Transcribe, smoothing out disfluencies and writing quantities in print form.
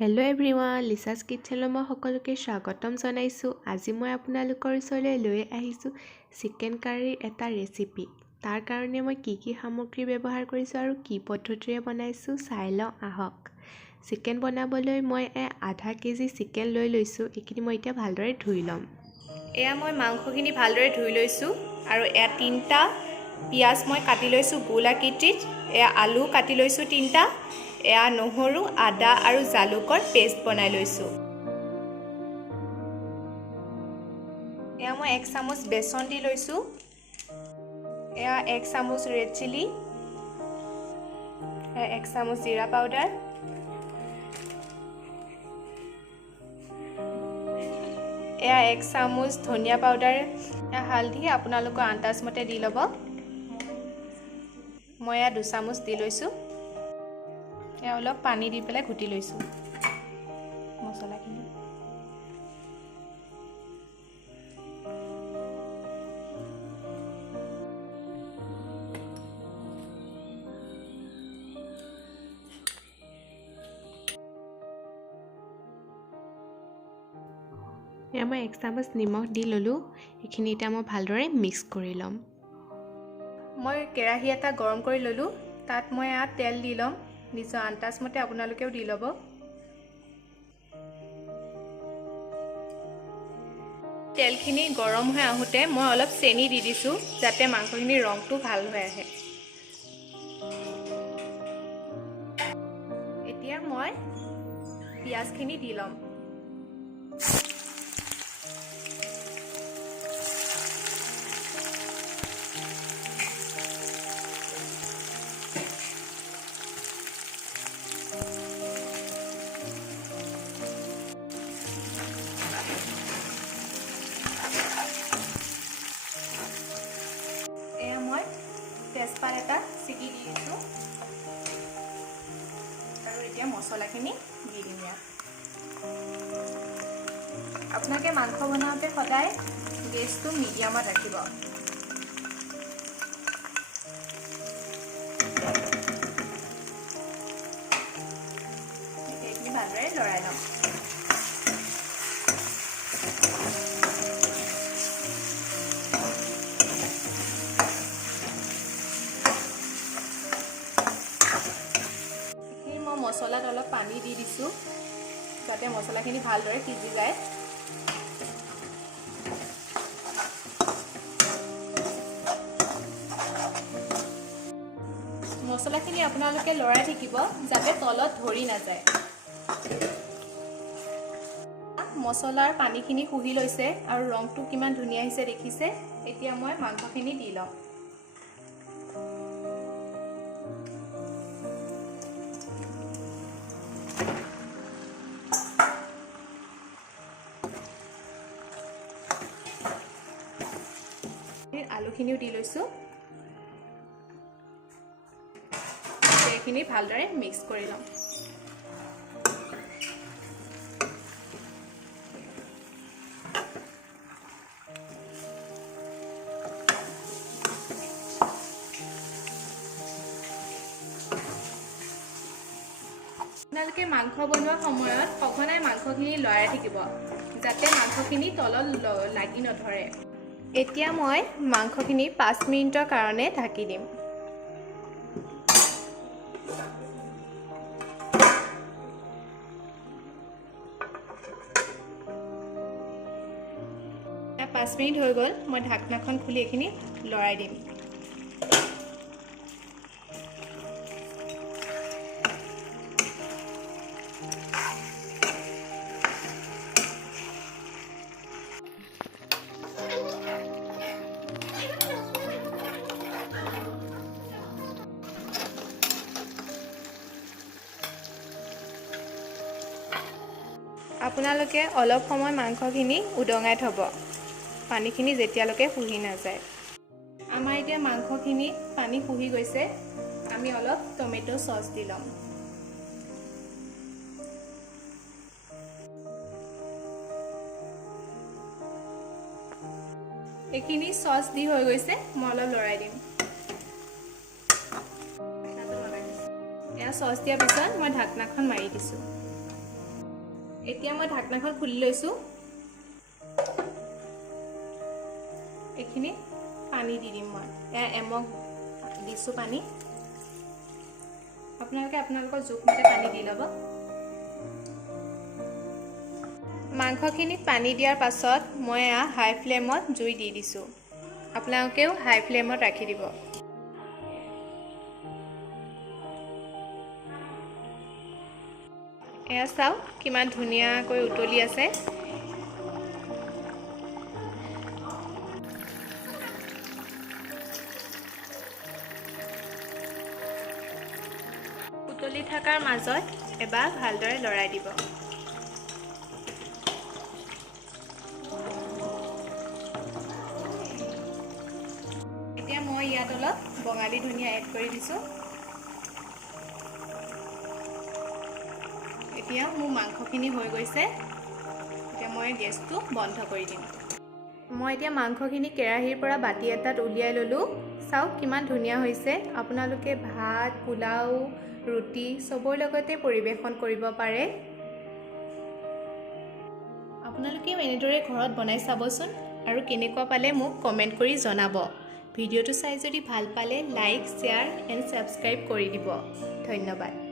Hello' everyone, লিছাছ কিটচেনলৈ মই সকলোকে স্বাগতম জনাইছোঁ। আজি মই আপোনালোকৰ ওচৰলৈ লৈ আহিছোঁ চিকেন কাৰীৰ এটা ৰেচিপি। তাৰ কাৰণে মই কি সামগ্ৰী ব্যৱহাৰ কৰিছোঁ আৰু কি পদ্ধতিৰে বনাইছোঁ চাই লওঁ আহক। চিকেন বনাবলৈ মই আধা কেজি চিকেন লৈ লৈছোঁ। এইখিনি মই এতিয়া ভালদৰে ধুই ল'ম। এয়া মই মাংসখিনি ভালদৰে ধুই লৈছোঁ আৰু এয়া 3টা পিঁয়াজ মই কাটি লৈছোঁ গোল আকৃতিত। এয়া আলু কাটি লৈছোঁ 3টা। এয়া নহৰু, আদা আৰু জালুকৰ পেষ্ট বনাই লৈছোঁ। এয়া মই 1 চামুচ বেচন দি লৈছোঁ। এয়া 1 চামুচ ৰেড চিলি, 1 চামুচ জিৰা পাউডাৰ, এয়া 1 চামুচ ধনিয়া পাউডাৰ, এয়া হালধি আপোনালোকৰ আন্দাজ মতে দি ল'ব। মই এয়া 2 চামুচ দি লৈছোঁ। এয়া অলপ পানী দি পেলাই ঘুটি লৈছোঁ মছলাখিনি। এয়া মই 1 চামুচ নিমখ দি ল'লোঁ। এইখিনি এতিয়া মই ভালদৰে মিক্স কৰি ল'ম। মই কেৰাহী এটা গৰম কৰি ল'লোঁ। তাত মই তেল দি ল'ম। নিজৰ আন্দাজ মতে আপোনালোকেও দি ল'ব। তেলখিনি গৰম হৈ আহোঁতে মই অলপ চেনি দি দিছোঁ, যাতে মাংসখিনিৰ ৰংটো ভাল হৈ আহে। এতিয়া মই পিঁয়াজখিনি দি ল'ম। এয়া মই তেজপাত এটা ছিগি দি দিছোঁ আৰু এতিয়া মছলাখিনি দি দিম। ইয়াত আপোনালোকে মাংস বনাওঁতে সদায় গেছটো মিডিয়ামত ৰাখিব। এইখিনি ভালদৰে লৰাই ল'ম। মই মছলাত অলপ পানী দি দিছোঁ, যাতে মছলাখিনি ভালদৰে সিজি যায়। মছলাখিনি আপোনালোকে লৰাই থাকিব, যাতে তলত ধৰি নাযায়। মছলাৰ পানীখিনি শুহি লৈছে আৰু ৰংটো কিমান ধুনীয়া আহিছে দেখিছে। এতিয়া মই মাংসখিনি দি ল'ম। আলুখিনিও দি লৈছোঁ। এইখিনি ভালদৰে মিক্স কৰি ল'ম। আপোনালোকে মাংস বনোৱা সময়ত সঘনাই মাংসখিনি লৰাই থাকিব, যাতে মাংসখিনি তলত লাগি নধৰে। এতিয়া মই মাংসখিনি 5 মিনিটৰ কাৰণে ঢাকি দিম। এতিয়া 5 মিনিট হৈ গ'ল। মই ঢাকনাখন খুলি এইখিনি লৰাই দিম। আপোনালোকে অলপ সময় মাংসখিনি উদঙাই থ'ব, পানীখিনি যেতিয়ালৈকে শুহি নাযায়। আমাৰ এতিয়া মাংসখিনি পানী শুহি গৈছে। আমি অলপ টমেটো চচ দি ল'ম। এইখিনি চচ দি হৈ গৈছে। মই অলপ লৰাই দিম। এয়া চচ দিয়াৰ পিছত মই ঢাকনাখন মাৰি দিছোঁ। এতিয়া মই ঢাকনাখন খুলি লৈছোঁ। এইখিনি পানী দি দিম মই। এয়া এমগ দিছোঁ পানী। আপোনালোকে আপোনালোকৰ জোখমতে পানী দি ল'ব। মাংসখিনিত পানী দিয়াৰ পাছত মই এয়া হাই ফ্লেমত জুই দি দিছোঁ। আপোনালোকেও হাই ফ্লেমত ৰাখি দিব। এয়া চাওক কিমান ধুনীয়াকৈ উতলি আছে। উতলি থকাৰ মাজত এবাৰ ভালদৰে লৰাই দিব। এতিয়া মই ইয়াত অলপ বঙালী ধনিয়া এড কৰি দিছোঁ। এতিয়া মোৰ মাংসখিনি হৈ গৈছে। এতিয়া মই গেছটো বন্ধ কৰি দিম। মই এতিয়া মাংসখিনি কেৰাহীৰ পৰা বাতি এটাত উলিয়াই ল'লোঁ। চাওক কিমান ধুনীয়া হৈছে। আপোনালোকে ভাত, পোলাও, ৰুটি চবৰ লগতে পৰিৱেশন কৰিব পাৰে। আপোনালোকেও এনেদৰে ঘৰত বনাই চাবচোন আৰু কেনেকুৱা পালে মোক কমেণ্ট কৰি জনাব। ভিডিঅ'টো চাই যদি ভাল পালে লাইক, শ্বেয়াৰ এণ্ড ছাবস্ক্ৰাইব কৰি দিব। ধন্যবাদ।